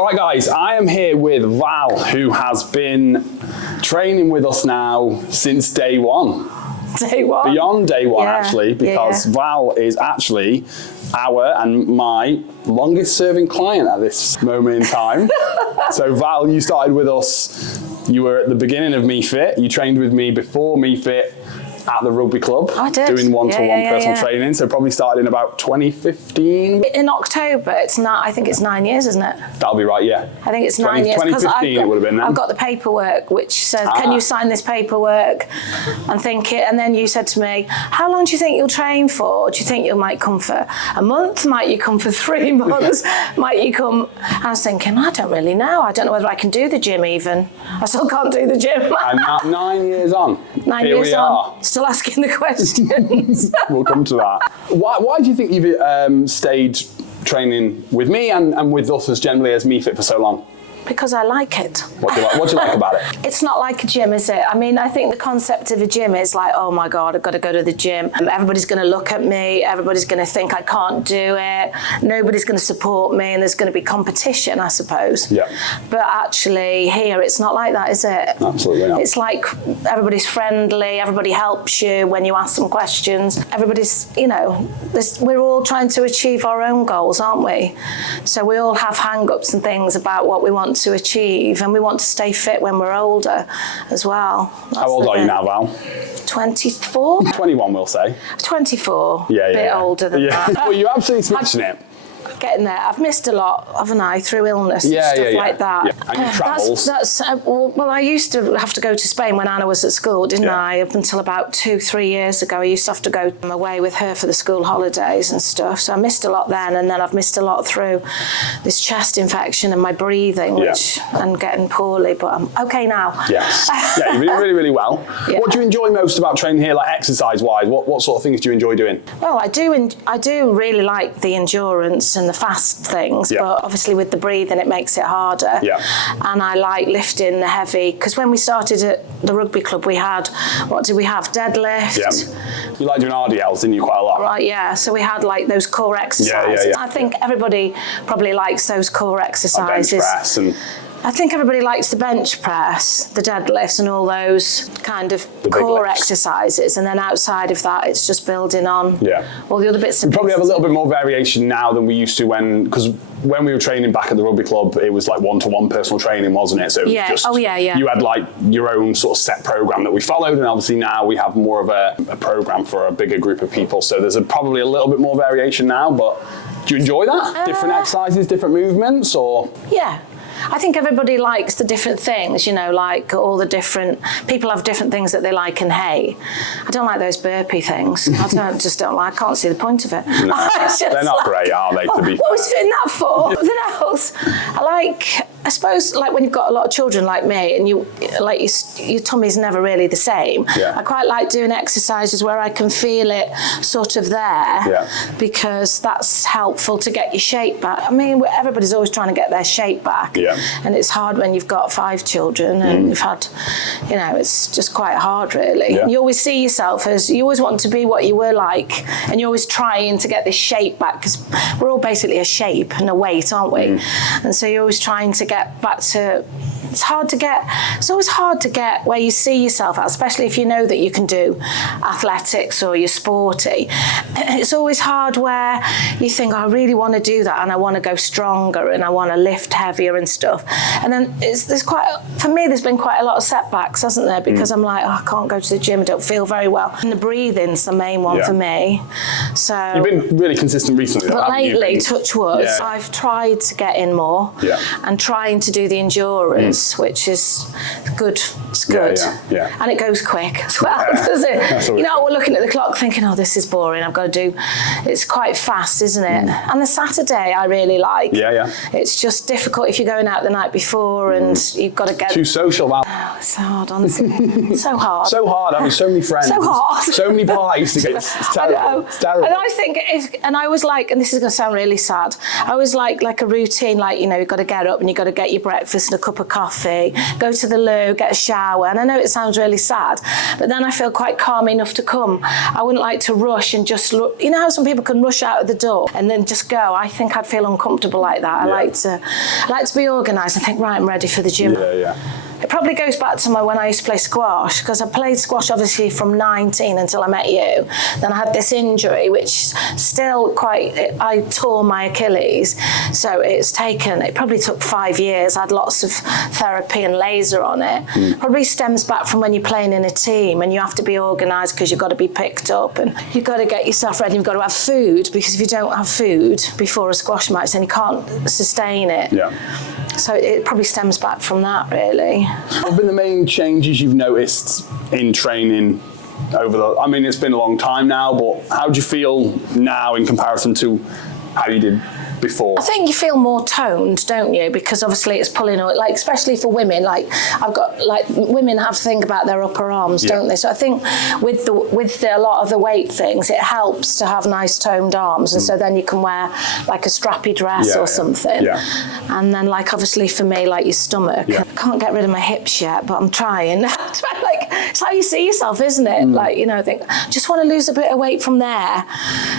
All right, guys, I am here with Val, who has been training with us now since day one. Day one? Beyond day one, actually, because Val is actually our and my longest serving client at this moment in time. So Val, you started with us, you were at the beginning of MEE-FIT, you trained with me before MEE-FIT at the rugby club. I did. Doing one-to-one personal training, so probably started in about 2015. In October, it's not, I think it's 9 years, isn't it? That'll be right, yeah. I think it's 9 years. 2015 it would have been then. I've got the paperwork which says, can you sign this paperwork? And then you said to me, how long do you think you'll train for? Do you think you might come for a month? Might you come for 3 months? Might you come? I was thinking, I don't really know. I don't know whether I can do the gym even. I still can't do the gym. And now 9 years on. 9 here years we on. are. Still asking the questions. We'll come to that. Why do you think you've stayed training with me and with us as generally as MEE-FIT for so long? Because I like it. What do you like about it? It's not like a gym, is it? I mean, I think the concept of a gym is like, oh my God, I've got to go to the gym. Everybody's going to look at me. Everybody's going to think I can't do it. Nobody's going to support me, and there's going to be competition, I suppose. Yeah. But actually, here, it's not like that, is it? Absolutely not. It's like everybody's friendly. Everybody helps you when you ask them questions. Everybody's, you know, we're all trying to achieve our own goals, aren't we? So we all have hang-ups and things about what we want to achieve, and we want to stay fit when we're older as well. How old are you now, Val? 24. 21, we'll say. 24. Yeah, a bit older than that. Well, you're absolutely smashing it. Getting there. I've missed a lot, haven't I, through illness and stuff like that. Yeah. And your travels. Well, I used to have to go to Spain when Anna was at school, didn't I? Up until about 2-3 years ago, I used to have to go away with her for the school holidays and stuff. So I missed a lot then, and then I've missed a lot through this chest infection and my breathing, which I'm getting poorly, but I'm okay now. Yes. Yeah, you're doing really, really well. Yeah. What do you enjoy most about training here, like exercise-wise? What sort of things do you enjoy doing? Well, I do really like the endurance and the fast things, but obviously with the breathing it makes it harder. And I like lifting the heavy, because when we started at the rugby club we had, what did we have? Deadlift. You like doing RDLs, didn't you, quite a lot? Right, yeah. So we had like those core exercises. I think everybody probably likes those core exercises. Bench press and I think everybody likes the bench press, the deadlifts and all those kind of core exercises, and then outside of that it's just building on all the other bits. We probably have a little bit more variation now than we used to because when we were training back at the rugby club, it was like one-to-one personal training, wasn't it? So you had like your own sort of set program that we followed, and obviously now we have more of a program for a bigger group of people. So there's probably a little bit more variation now, but do you enjoy that? Different exercises, different movements, or? Yeah. I think everybody likes the different things, you know, like all the different, people have different things that they like and hate. I don't like those burpee things. I can't see the point of it. No, they're not great, are they, to be fair? What was doing that for? Nothing else. I suppose, like when you've got a lot of children like me and your tummy's never really the same. I quite like doing exercises where I can feel it sort of there because that's helpful to get your shape back. I mean, everybody's always trying to get their shape back. And it's hard when you've got 5 children and you've had, you know, it's just quite hard really. You always see yourself as, you always want to be what you were like, and you're always trying to get this shape back, because we're all basically a shape and a weight, aren't we? And so you're always trying to get back to, it's always hard to get where you see yourself at, especially if you know that you can do athletics or you're sporty. It's always hard where you think, I really want to do that and I want to go stronger and I want to lift heavier and stuff. And then for me, there's been quite a lot of setbacks, hasn't there? Because I'm like, I can't go to the gym, I don't feel very well. And the breathing's the main one for me. So you've been really consistent recently. But lately, touch wood, I've tried to get in more and trying to do the endurance, which is good. It's good. And it goes quick as well, does it? You know, we're looking at the clock thinking, oh, this is boring, I've got to do, it's quite fast, isn't it? And the Saturday I really like. It's just difficult if you're going out the night before and you've got to get... Too social, Val. Oh, it's so hard, honestly. So hard. So hard, having so many friends. So hard. So many parties to get. It's terrible. I know. It's terrible. And I think, and I was like, and this is going to sound really sad, I was like a routine, like, you know, you've got to get up and you've got to get your breakfast and a cup of coffee, go to the loo, get a shower, shower. And I know it sounds really sad, but then I feel quite calm enough to come. I wouldn't like to rush and just look. You know how some people can rush out of the door and then just go? I think I'd feel uncomfortable like that. I like to be organised and think, right, I'm ready for the gym. It probably goes back to when I used to play squash, because I played squash obviously from 19 until I met you. Then I had this injury, which still I tore my Achilles. So it probably took 5 years. I had lots of therapy and laser on it. Probably stems back from when you're playing in a team and you have to be organised because you've got to be picked up and you've got to get yourself ready. You've got to have food, because if you don't have food before a squash match, then you can't sustain it. So it probably stems back from that, really. What have been the main changes you've noticed in training I mean, it's been a long time now, but how do you feel now in comparison to how you did before? I think you feel more toned, don't you? Because obviously it's pulling, like, especially for women. Like, I've got, like, women have to think about their upper arms, don't they? So I think with a lot of the weight things, it helps to have nice toned arms, and so then you can wear like a strappy dress or something. And then, like, obviously for me, like your stomach. I can't get rid of my hips yet, but I'm trying. Like, it's how you see yourself, isn't it? Like, you know, I think just want to lose a bit of weight from there.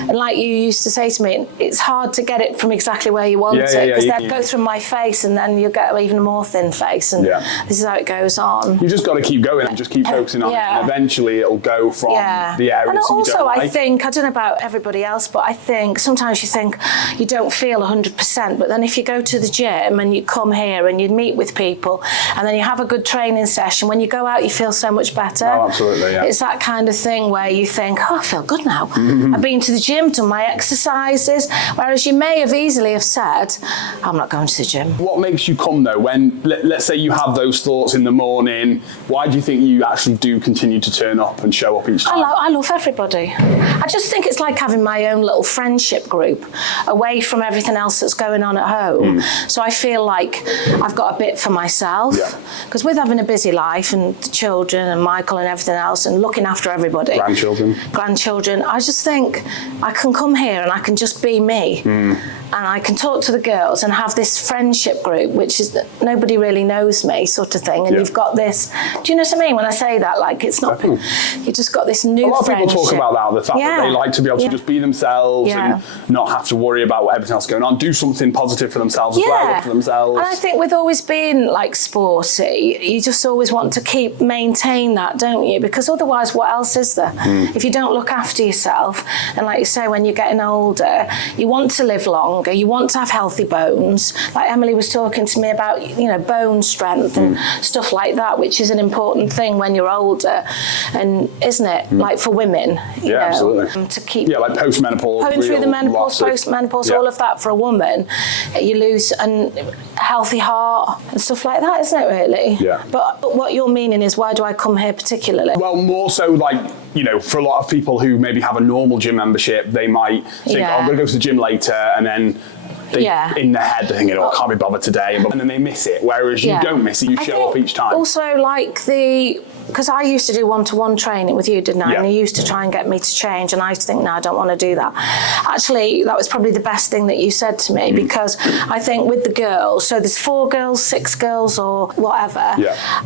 And like you used to say to me, it's hard to get it from exactly where you want it, because they'll go through my face and then you'll get even more thin face, and this is how it goes on. You just got to keep going and just keep focusing on it, and eventually it'll go from the areas and also you don't like. I think, I don't know about everybody else, but I think sometimes you think you don't feel 100%, but then if you go to the gym and you come here and you meet with people and then you have a good training session, when you go out you feel so much better. Oh, absolutely, It's that kind of thing where you think, oh, I feel good now. I've been to the gym, done my exercises, whereas you may have easily have said, I'm not going to the gym. What makes you come though, when, let's say you have those thoughts in the morning, why do you think you actually do continue to turn up and show up each time? I love everybody. I just think it's like having my own little friendship group away from everything else that's going on at home. So I feel like I've got a bit for myself, because with having a busy life and the children and Michael and everything else and looking after everybody. Grandchildren. I just think I can come here and I can just be me. And I can talk to the girls and have this friendship group, which is nobody really knows me sort of thing. And you've got this, do you know what I mean when I say that? Like, it's not, you just got this new friendship. A lot of people talk about that, the fact that they like to be able to just be themselves and not have to worry about everything else going on, do something positive for themselves as well, for themselves. And I think with always being like sporty, you just always want to maintain that, don't you? Because otherwise, what else is there? If you don't look after yourself, and like you say, when you're getting older, you want to live longer, you want to have healthy bones. Like Emily was talking to me about, you know, bone strength and stuff like that, which is an important thing when you're older, and isn't it? Like for women, you know, absolutely. To keep like post-menopause, going through the menopause, post-menopause, all of that for a woman, you lose a healthy heart and stuff like that, isn't it, really? But what you're meaning is, why do I come here particularly? Well, more so like, you know, for a lot of people who maybe have a normal gym membership, they might think, oh, I'm going to go to the gym later, and then in their head they're thinking, oh, I can't be bothered today, and then they miss it, whereas you don't miss it, you show up each time. Also, like because I used to do one-to-one training with you, didn't I? And you used to try and get me to change, and I used to think, no, I don't want to do that. Actually, that was probably the best thing that you said to me, because I think with the girls, so there's 4 girls, 6 girls, or whatever,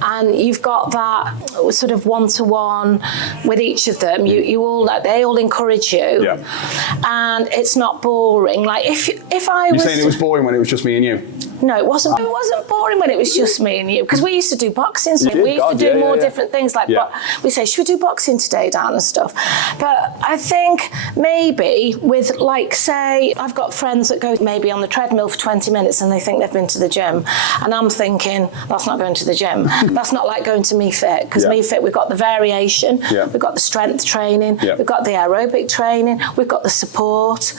and you've got that sort of one-to-one with each of them. You all, like, they all encourage you, and it's not boring. Like if I was... You're saying it was boring when it was just me and you? No, it wasn't. It wasn't boring when it was just me and you, because we used to do boxing. We used to do more different things. Like, we say, should we do boxing today, Dan, and stuff. But I think maybe with, like, say, I've got friends that go maybe on the treadmill for 20 minutes and they think they've been to the gym, and I'm thinking, that's not going to the gym. That's not like going to MEE-FIT, because MEE-FIT, we've got the variation, we've got the strength training, we've got the aerobic training, we've got the support.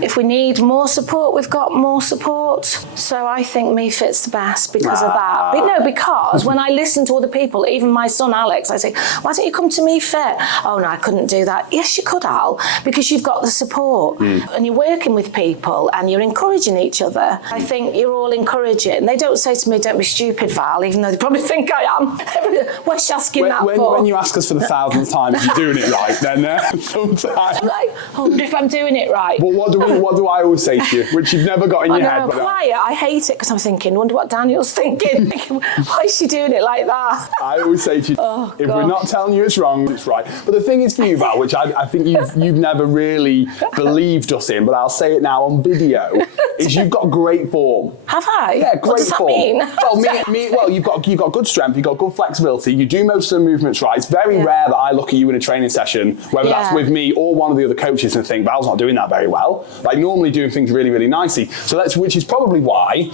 If we need more support, we've got more support. So I think MEE-FIT's the best because of that. But no, because when I listen to other people, even my son Alex, I say, why don't you come to MEE-FIT? Oh no, I couldn't do that. Yes, you could, Al, because you've got the support and you're working with people and you're encouraging each other. I think you're all encouraging. They don't say to me, don't be stupid, Val, even though they probably think I am. What's she asking that for? When you ask us for the 1,000th time if you're doing it right, then sometimes... I'm like, I wonder if I'm doing it right. But what do I always say to you, which you've never got in your head? Quiet, I hate about it because I'm thinking, wonder what Daniel's thinking. Why is she doing it like that? I always say to you, if we're not telling you it's wrong, it's right. But the thing is for you, Val, which I think you've never really believed us in, but I'll say it now on video, is you've got great form. Have I? Yeah, great what does form. That mean? Well, you've got good strength, you've got good flexibility, you do most of the movements right. It's very rare that I look at you in a training session, whether that's with me or one of the other coaches, and think, Val's not doing that very well. Like, normally doing things really, really nicely. So which is probably why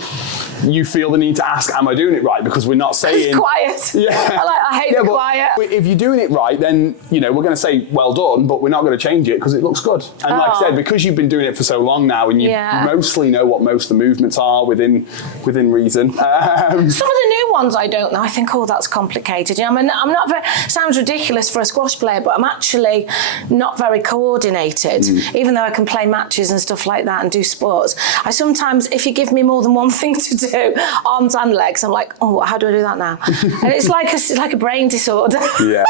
you feel the need to ask, am I doing it right? Because we're not saying... It's quiet. Yeah. I hate the quiet. If you're doing it right, then, we're going to say, well done, but we're not going to change it because it looks good. And like I said, because you've been doing it for so long now, and you mostly know what most of the movements are within reason. Some of the new ones I don't know. I think, that's complicated. I'm not very... Sounds ridiculous for a squash player, but I'm actually not very coordinated. Even though I can play matches and stuff like that and do sports, I sometimes, if you give me more than one thing to do, arms and legs, I'm like, how do I do that now? And it's like a brain disorder. Yeah.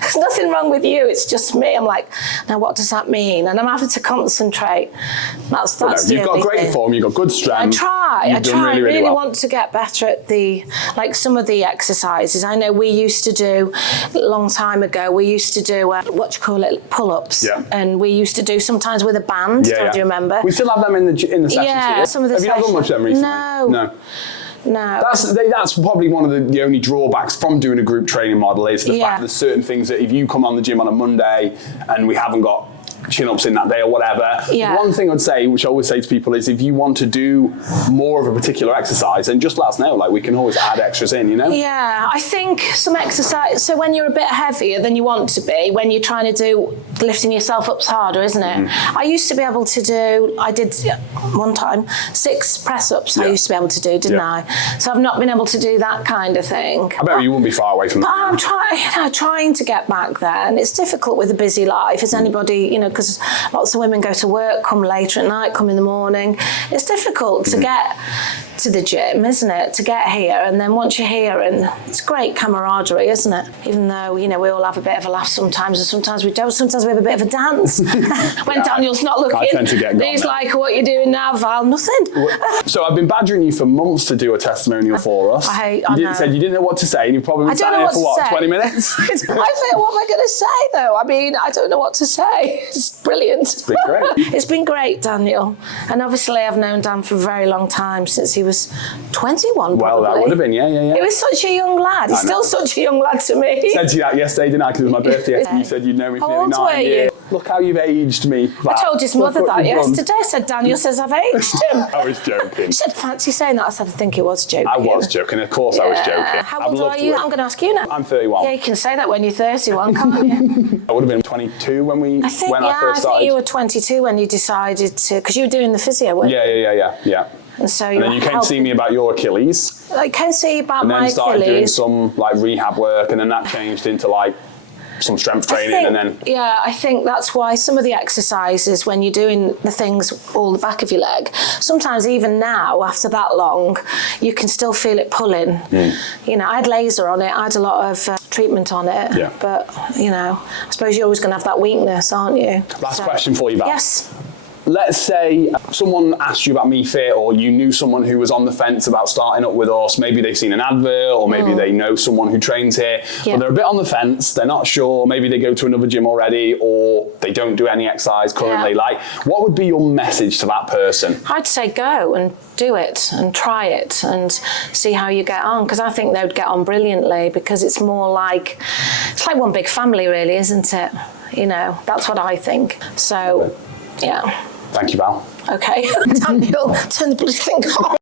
There's nothing wrong with you, it's just me. I'm like, now what does that mean? And I'm having to concentrate. That's you've got great form, you've got good strength. I really want to get better at some of the exercises. I know we used to do, a long time ago, we used to do, pull-ups. Yeah. And we used to do sometimes with a band, do you remember? We still have them in the sessions here. Yeah, some of the sessions. Have you not done much of them recently? No. That's probably one of the only drawbacks from doing a group training model, is the fact that there's certain things that if you come on the gym on a Monday and we haven't got chin-ups in that day or whatever. One thing I'd say, which I always say to people, is if you want to do more of a particular exercise, then just let us know. Like, we can always add extras in, Yeah, I think some exercise, so when you're a bit heavier than you want to be, when you're trying to do, lifting yourself up's harder, isn't it? I used to be able to do, I did one time, 6 press-ups I used to be able to do, didn't I? So I've not been able to do that kind of thing. I bet you wouldn't be far away from that. I'm trying to get back there, and it's difficult with a busy life. Is anybody, because lots of women go to work, come later at night, come in the morning. It's difficult to get to the gym, isn't it? To get here, and then once you're here, and it's great camaraderie, isn't it? Even though, we all have a bit of a laugh sometimes, and sometimes we don't. Sometimes we have a bit of a dance. When Daniel's not looking, I tend to get gone. He's like, what are you doing now, Val? Nothing. So I've been badgering you for months to do a testimonial for us. You said you didn't know what to say, and you've probably been sat here for 20 minutes? I think, what am I going to say, though? I mean, I don't know what to say. It's brilliant. It's been great. It's been great, Daniel. And obviously I've known Dan for a very long time, since he was 21, probably. Well, that would have been, yeah. He was such a young lad. He's still such a young lad to me. I said to you that yesterday, didn't I? Because it was my birthday. You said you'd know me for nearly 9 years. Look how you've aged me, Val. I told his mother that yesterday. I said, Daniel says I've aged him. I was joking. She said, fancy saying that. I said, I think he was joking. I was joking. Of course I was joking. How old are you? I'm going to ask you now. I'm 31. Yeah, you can say that when you're 31, can't you? I would have been 22 when I first started. I think you were 22 when you decided to, because you were doing the physio, weren't you? Yeah. And so and then you came to see me about your Achilles. I came to see you about my Achilles. And then started doing some rehab work, and then that changed into some strength training, I think that's why some of the exercises, when you're doing the things all the back of your leg, sometimes even now, after that long, you can still feel it pulling. I had laser on it, I had a lot of treatment on it, but, I suppose you're always going to have that weakness, aren't you? Last question for you, Val. Yes. Let's say someone asked you about MEE-FIT, or you knew someone who was on the fence about starting up with us. Maybe they've seen an advert, or maybe they know someone who trains here, but they're a bit on the fence. They're not sure. Maybe they go to another gym already, or they don't do any exercise currently. What would be your message to that person? I'd say go and do it and try it and see how you get on, because I think they would get on brilliantly, because it's more like, it's like one big family, really, isn't it? That's what I think. So, yeah. Thank you, Val. Okay. Daniel, turn the bloody thing off.